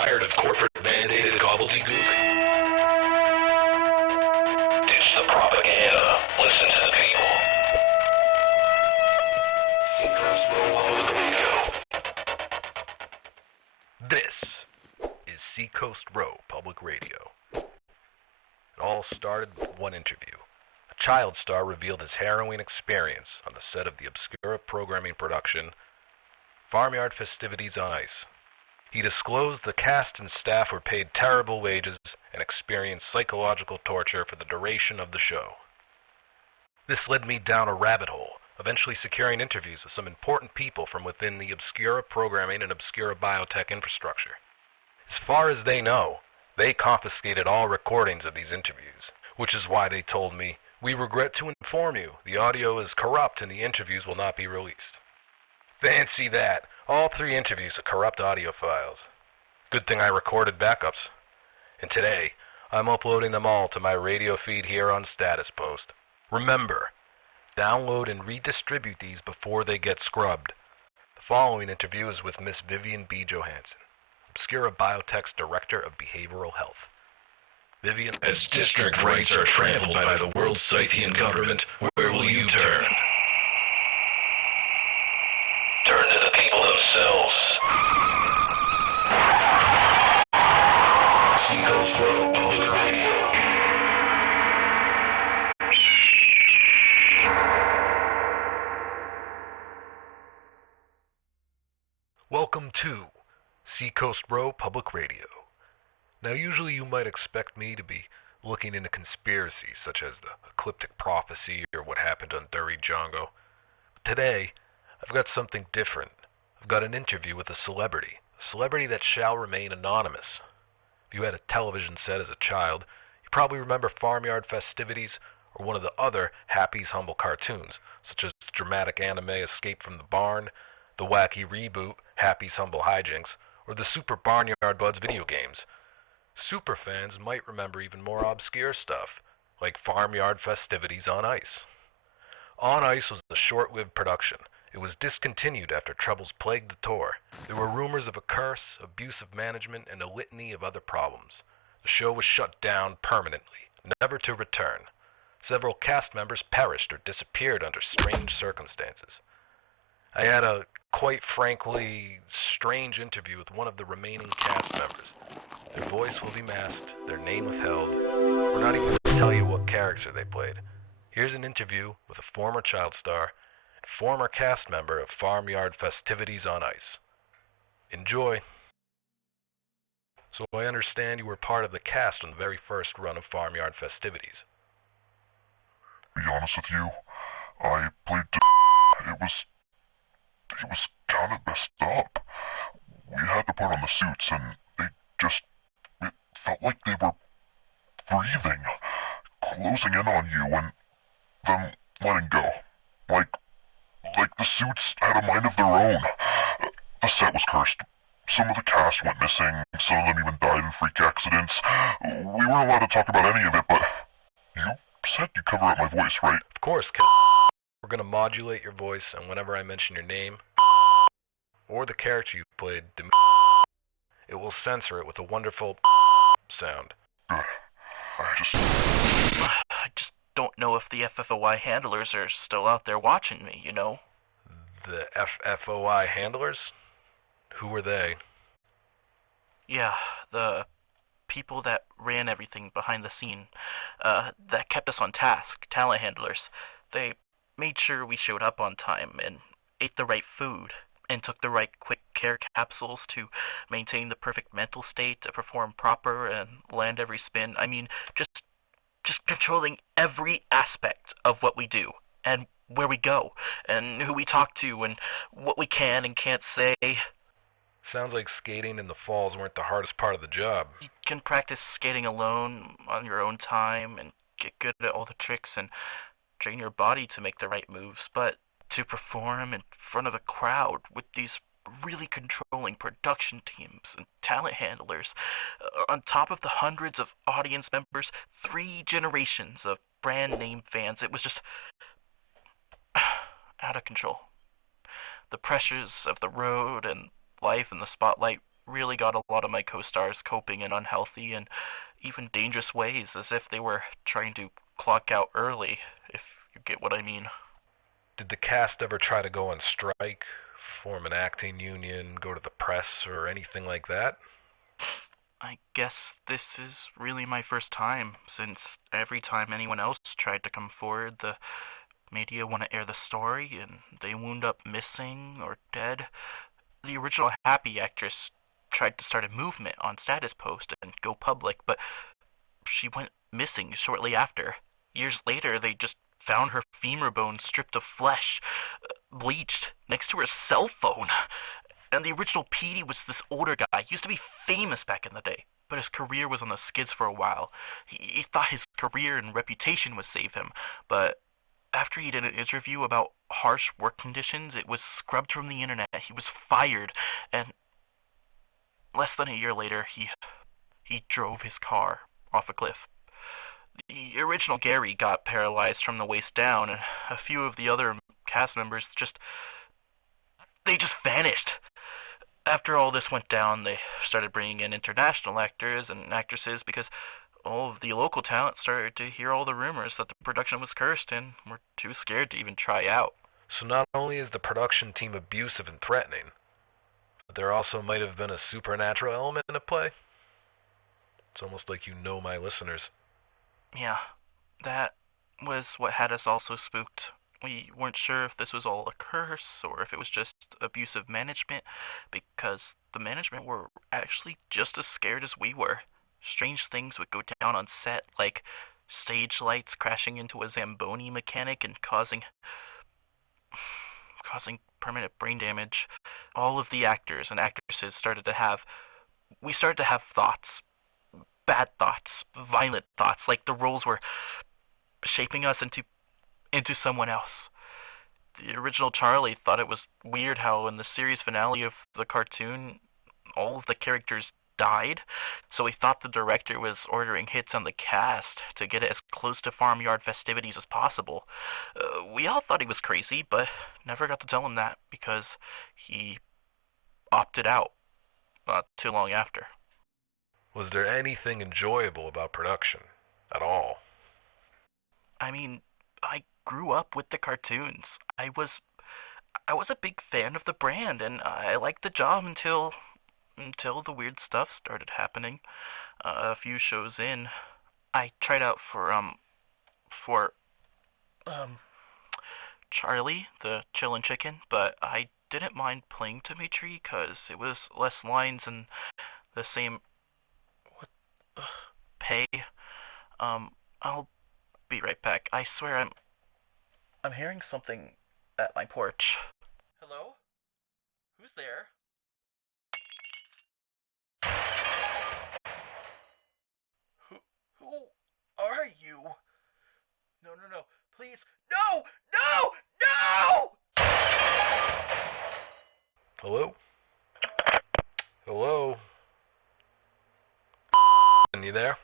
Tired of corporate-mandated gobbledygook? Ditch the propaganda. Listen to the people. Seacoast Row Public Radio. This is Seacoast Row Public Radio. It all started with one interview. A child star revealed his harrowing experience on the set of the obscura programming production Farmyard Festivities on Ice. He disclosed the cast and staff were paid terrible wages and experienced psychological torture for the duration of the show. This led me down a rabbit hole, eventually securing interviews with some important people from within the obscura programming and obscura biotech infrastructure. As far as they know, they confiscated all recordings of these interviews, which is why they told me, "We regret to inform you, the audio is corrupt and the interviews will not be released." Fancy that. All 3 interviews are corrupt audio files. Good thing I recorded backups. And today, I'm uploading them all to my radio feed here on Status Post. Remember, download and redistribute these before they get scrubbed. The following interview is with Miss Vivian B. Johansson, Obscura Biotech's Director of Behavioral Health. Vivian, as district rights are trampled by the world's Scythian government, where will you turn? Turn to the people themselves. Seacoast Row Public Radio. Welcome to Seacoast Row Public Radio. Now, usually you might expect me to be looking into conspiracies such as the ecliptic prophecy or what happened on Duri Django. Today, I've got something different. I've got an interview with a celebrity that shall remain anonymous. If you had a television set as a child, you probably remember Farmyard Festivities or one of the other Happy's Humble cartoons, such as the dramatic anime Escape from the Barn, the wacky reboot Happy's Humble Hijinks, or the Super Barnyard Buds video games. Super fans might remember even more obscure stuff, like Farmyard Festivities on Ice. On Ice was a short-lived production. It was discontinued after troubles plagued the tour. There were rumors of a curse, abusive management, and a litany of other problems. The show was shut down permanently, never to return. Several cast members perished or disappeared under strange circumstances. I had a, quite frankly, strange interview with one of the remaining cast members. Their voice will be masked, their name withheld. We're not even going to tell you what character they played. Here's an interview with a former child star, former cast member of Farmyard Festivities on Ice. Enjoy. So I understand you were part of the cast on the very first run of Farmyard Festivities. To be honest with you, I played it was kind of messed up. We had to put on the suits and it felt like they were breathing, closing in on you and then letting go. Like the suits had a mind of their own. The set was cursed. Some of the cast went missing. Some of them even died in freak accidents. We weren't allowed to talk about any of it, but you said you cover up my voice, right? Of course, we're going to modulate your voice, and whenever I mention your name or the character you played, it will censor it with a wonderful sound. Good. I just don't know if the FFOI handlers are still out there watching me, you know? The FFOI handlers? Who were they? Yeah, the people that ran everything behind the scene, that kept us on task, talent handlers. They made sure we showed up on time and ate the right food and took the right quick care capsules to maintain the perfect mental state to perform proper and land every spin. I mean, just controlling every aspect of what we do and where we go and who we talk to and what we can and can't say. Sounds like skating in the falls weren't the hardest part of the job. You can practice skating alone on your own time and get good at all the tricks and train your body to make the right moves, but to perform in front of a crowd with these really controlling production teams and talent handlers, on top of the hundreds of audience members, 3 generations of brand name fans, it was just out of control. The pressures of the road and life in the spotlight really got a lot of my co-stars coping in unhealthy and even dangerous ways, as if they were trying to clock out early, if you get what I mean. Did the cast ever try to go on strike, form an acting union, go to the press, or anything like that? I guess this is really my first time, since every time anyone else tried to come forward, the media want to air the story, and they wound up missing or dead. The original Happy actress tried to start a movement on Status Post and go public, but she went missing shortly after. Years later, they just found her femur bone stripped of flesh, bleached, next to her cell phone. And the original Petey was this older guy, used to be famous back in the day, but his career was on the skids for a while. He thought his career and reputation would save him, but after he did an interview about harsh work conditions, it was scrubbed from the internet. He was fired, and less than a year later, he drove his car off a cliff. The original Gary got paralyzed from the waist down, and a few of the other cast members just vanished. After all this went down, they started bringing in international actors and actresses because all of the local talent started to hear all the rumors that the production was cursed and were too scared to even try out. So not only is the production team abusive and threatening, but there also might have been a supernatural element in play. It's almost like you know my listeners. Yeah, that was what had us all so spooked. We weren't sure if this was all a curse or if it was just abusive management, because the management were actually just as scared as we were. Strange things would go down on set, like stage lights crashing into a Zamboni mechanic and causing permanent brain damage. All of the actors and actresses started to have thoughts, bad thoughts, violent thoughts, like the roles were shaping us into someone else. The original Charlie thought it was weird how in the series finale of the cartoon, all of the characters died, so he thought the director was ordering hits on the cast to get it as close to farmyard festivities as possible. We all thought he was crazy, but never got to tell him that because he opted out not too long after. Was there anything enjoyable about production at all? I mean, I grew up with the cartoons. I was a big fan of the brand, and I liked the job until the weird stuff started happening. A few shows in, I tried out for Charlie, the Chillin' Chicken, but I didn't mind playing Dimitri because it was less lines and the same pay. I'll be right back. I swear I'm hearing something at my porch. Hello? Who's there? Who are you? No. Please. No! Hello? Hello? Are you there?